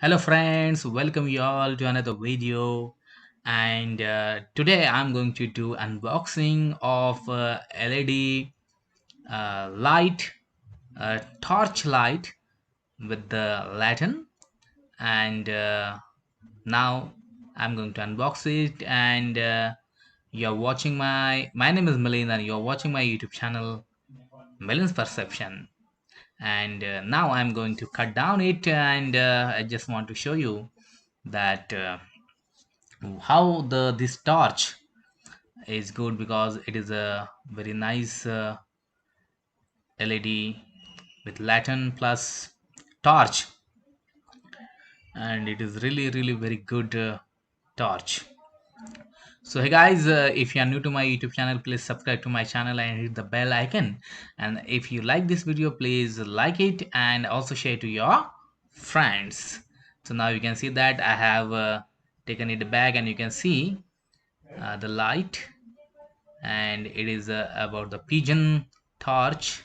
Hello friends, welcome you all to another video. And today I'm going to do unboxing of LED light, torch light with the lantern. And now I'm going to unbox it. And you're watching my name is Milin, and you're watching my YouTube channel Milin's Perception. And now I'm going to cut down it, and I just want to show you that. How the this torch is good, because it is a very nice LED with lantern plus torch, and it is really very good torch. So hey guys, if you are new to my YouTube channel, please subscribe to my channel and hit the bell icon. And if you like this video, please like it and also share to your friends. So now you can see that I have taken it back, and you can see the light, and it is about the Pigeon torch,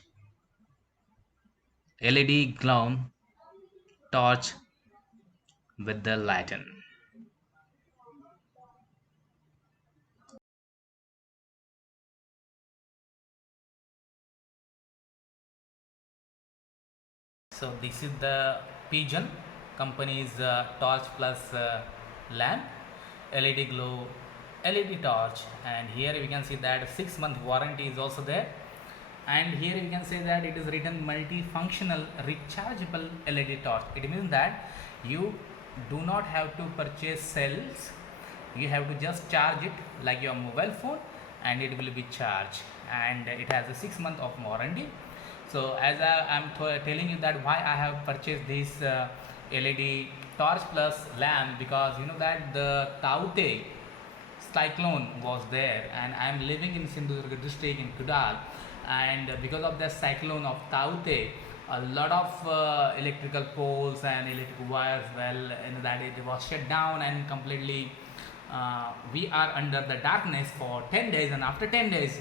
LED glow torch with the lantern. So this is the Pigeon company's torch plus lamp, LED glow, LED torch, and here we can see that 6 month warranty is also there. And here you can say that it is written multifunctional rechargeable LED torch. It means that you do not have to purchase cells, you have to just charge it like your mobile phone, and it will be charged, and it has a 6 month of warranty. So as I am telling you that why I have purchased this LED torch plus lamp, because you know that the Taute cyclone was there, and I am living in Sindhudurga district in Kudal, and because of the cyclone of Taute, a lot of electrical poles and electric wires, well, and that it was shut down, and completely we are under the darkness for 10 days, and after 10 days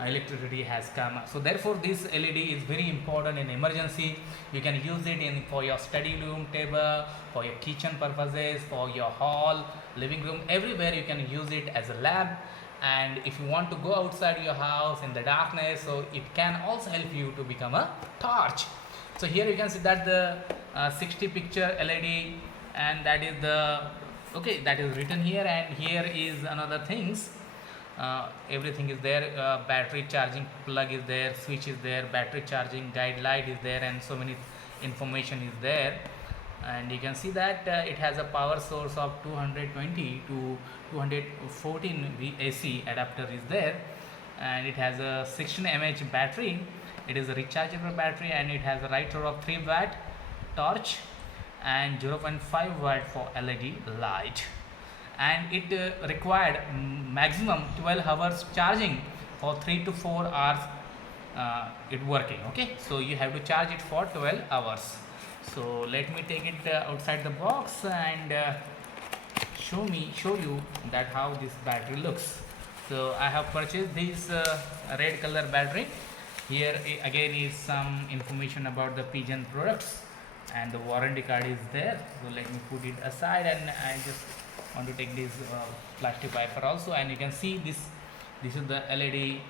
electricity has come. So therefore this LED is very important in emergency. You can use it in for your study room table, for your kitchen purposes, for your hall, living room, everywhere you can use it as a lamp. And if you want to go outside your house in the darkness, so it can also help you to become a torch. So here you can see that the 60 picture LED, and that is the okay, that is written here. And here is another things, everything is there, battery charging plug is there, switch is there, battery charging guide light is there, and so many information is there. And you can see that it has a power source of 220 to 214 VAC adapter is there, and it has a 16 mAh battery. It is a rechargeable battery, and it has a writer of 3 watt torch and 0.5 watt for LED light. And it required maximum 12 hours charging for 3 to 4 hours it working. Okay, so you have to charge it for 12 hours. So let me take it outside the box, and show you that how this battery looks. So I have purchased this red color battery. Here again is some information about the Pigeon products, and the warranty card is there. So let me put it aside, and I just want to take this plastic wiper also. And you can see this is the LED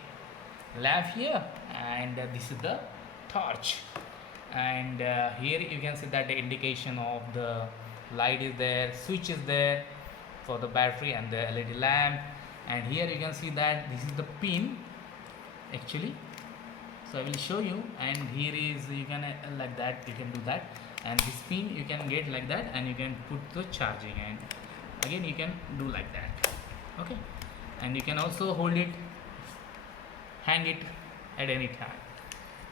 lamp here, and this is the torch. And here you can see that the indication of the light is there, switch is there for the battery and the LED lamp. And here you can see that this is the pin actually. So I will show you, and here is, you can like that, you can do that, and this pin you can get like that, and you can put the charging, and again you can do like that. Okay, and you can also hold it, hang it at any time.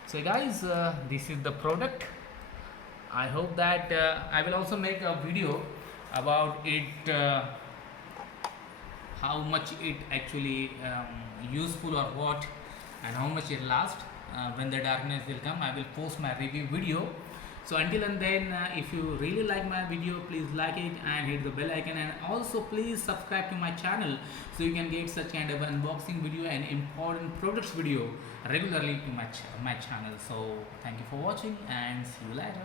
So guys, this is the product. I hope that I will also make a video about it, how much it actually useful or what, and how much it lasts. When the darkness will come, I will post my review video. So until and then, if you really like my video, please like it and hit the bell icon, and also please subscribe to my channel, so you can get such kind of unboxing video and important products video regularly to my channel. So thank you for watching, and see you later.